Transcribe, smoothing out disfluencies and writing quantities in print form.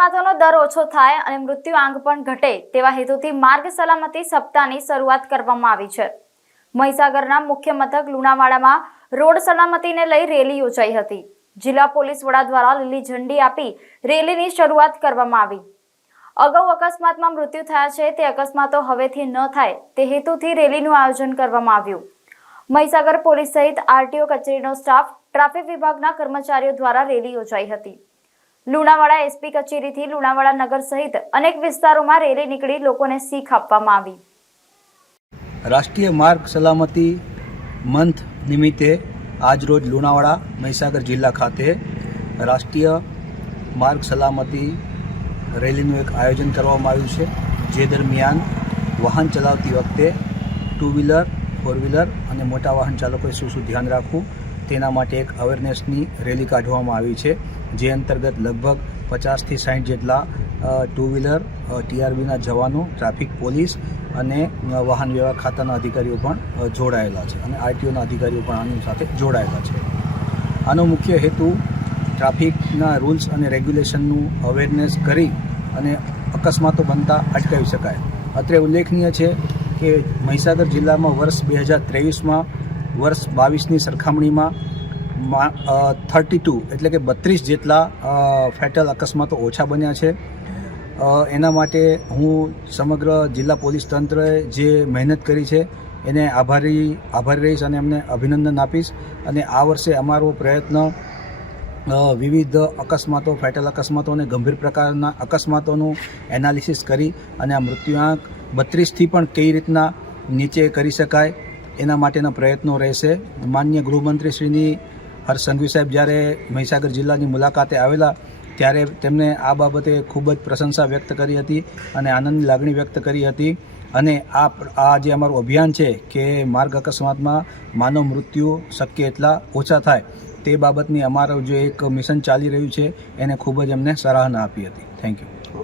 અકસ્માતોનો દર ઓછો થાય અને મૃત્યુઆંક પણ ઘટે તેવા હેતુથી માર્ગ સલામતી સપ્તાહની શરૂઆત કરવામાં આવી છે। મહીસાગરના મુખ્ય મથક લુણાવાડામાં રોડ સલામતીને લઈ રેલી યોજાઈ હતી। જિલ્લા પોલીસ વડા દ્વારા લીલી ઝંડી આપી રેલીની શરૂઆત કરવામાં આવી। અગાઉ અકસ્માતમાં મૃત્યુ થયા છે તે અકસ્માતો હવેથી ન થાય તે હેતુથી રેલીનું આયોજન કરવામાં આવ્યું। મહીસાગર પોલીસ સહિત આરટીઓ કચેરીનો સ્ટાફ, ટ્રાફિક વિભાગના કર્મચારીઓ દ્વારા રેલી યોજાઈ હતી। લુણાવાડા એસપી કચેરીથી લુણાવાડા નગર સહિત અનેક વિસ્તારોમાં રેલી નીકળી લોકોને શીખ આપવામાં આવી। રાષ્ટ્રીય માર્ગ સલામતી મંથ નિમિત્તે આજરોજ લુણાવાડા મહીસાગર જિલ્લા ખાતે રાષ્ટ્રીય માર્ગ સલામતી રેલીનું એક આયોજન કરવામાં આવ્યું છે, જે દરમિયાન વાહન ચલાવતી વખતે ટુ વ્હીલર, ફોર વ્હીલર અને મોટા વાહન ચાલકોએ શું ધ્યાન રાખવું તેના માટે એક અવેરનેસની રેલી કાઢવામાં આવી છે, જે અંતર્ગત લગભગ 50 થી 60 જેટલા ટુ વ્હીલર ટીઆરબીના જવાનો, ટ્રાફિક પોલીસ અને વાહન વ્યવહાર ખાતાના અધિકારીઓ પણ જોડાયેલા છે અને આરટીઓના અધિકારીઓ પણ આની સાથે જોડાયેલા છે। આનો મુખ્ય હેતુ ટ્રાફિકના રૂલ્સ અને રેગ્યુલેશનનું અવેરનેસ કરી અને અકસ્માતો બનતા અટકાવી શકાય। અત્રે ઉલ્લેખનીય છે કે મહીસાગર જિલ્લામાં વર્ષ 2023માં વર્ષ 22ની સરખામણીમાં 32 એટલે કે 32 જેટલા ફેટલ અકસ્માતો ઓછા બન્યા છે। એના માટે હું સમગ્ર જિલ્લા પોલીસ તંત્રએ જે મહેનત કરી છે એને આભારી રહીશ અને એમને અભિનંદન આપીશ। અને આ વર્ષે અમારો પ્રયત્ન વિવિધ અકસ્માતો, ફેટલ અકસ્માતો અને ગંભીર પ્રકારના અકસ્માતોનું એનાલિસિસ કરી અને આ મૃત્યુઆંક 32થી પણ કઈ રીતના નીચે કરી શકાય એના માટેના પ્રયત્નો રહેશે। માનનીય ગૃહમંત્રીશ્રીની હર્ષ સંઘવી સાહેબ જ્યારે મહીસાગર જિલ્લાની મુલાકાતે આવેલા ત્યારે તેમણે આ બાબતે ખૂબ જ પ્રશંસા વ્યક્ત કરી હતી અને આનંદની લાગણી વ્યક્ત કરી હતી। અને આ જે અમારું અભિયાન છે કે માર્ગ અકસ્માતમાં માનવ મૃત્યુ શક્ય એટલા ઓછા થાય તે બાબતની અમારું જે એક મિશન ચાલી રહ્યું છે એને ખૂબ જ અમને સરાહના આપી હતી। Thank you.